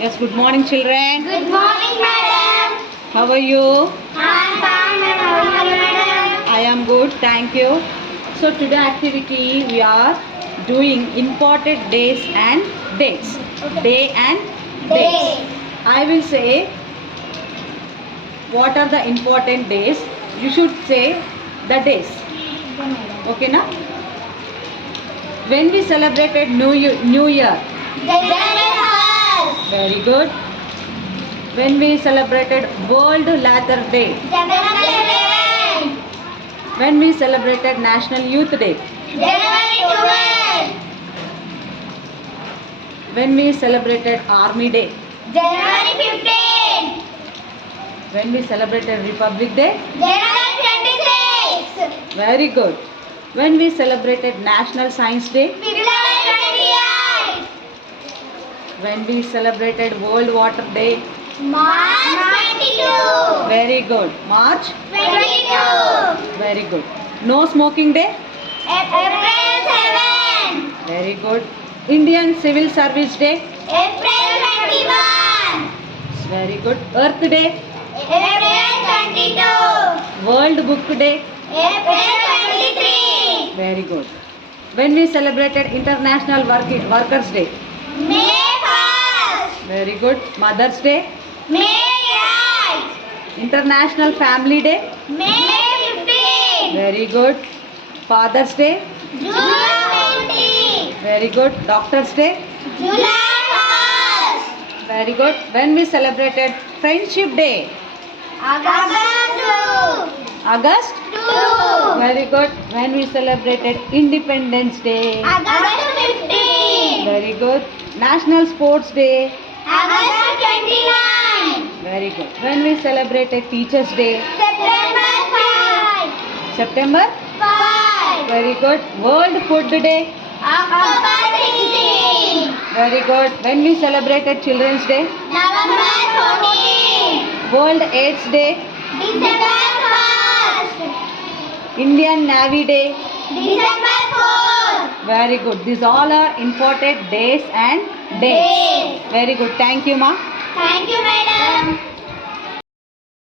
Yes, good morning, children. Good morning, madam. How are you? I'm fine, madam. How are you, madam? I am good, thank you. So today activity we are doing important days and dates. Okay. Day and dates. I will say what are the important days. You should say the days. Okay, na? When we celebrated New Year. January 1st. Very good. When we celebrated World Leather Day. January 11th. When we celebrated National Youth Day. January 12th. When we celebrated Army Day. January 15th. When we celebrated Republic Day. January 26th. Very good. When we celebrated National Science Day. February 28th. When we celebrated World Water Day. March 22. Very good. March. 22. Very good. No Smoking Day. April 7. Very good. Indian Civil Service Day. April 21. Very good. Earth Day. April 22. World Book Day. April 23. Very good. When we celebrated International Workers Day. May 1st. Very good. Mother's Day. May 8th. International Family Day. May 15. Very good. Father's Day. June 20. Very good. Doctor's Day. July 1st. Very good. When we celebrated Friendship Day. August 2. August. 2. Very good. When we celebrated Independence Day. August 15. Very good. National Sports Day. August 29. Very good. When we celebrated Teachers Day. September 5. September. 5. Very good. World Food Day. October 16. Very good. When we celebrated Children's Day. November 14. World AIDS Day. December 1st. Indian Navy Day. December 4. Very good. These all are important days and dates. Days. Very good. Thank you, ma. Thank you, madam.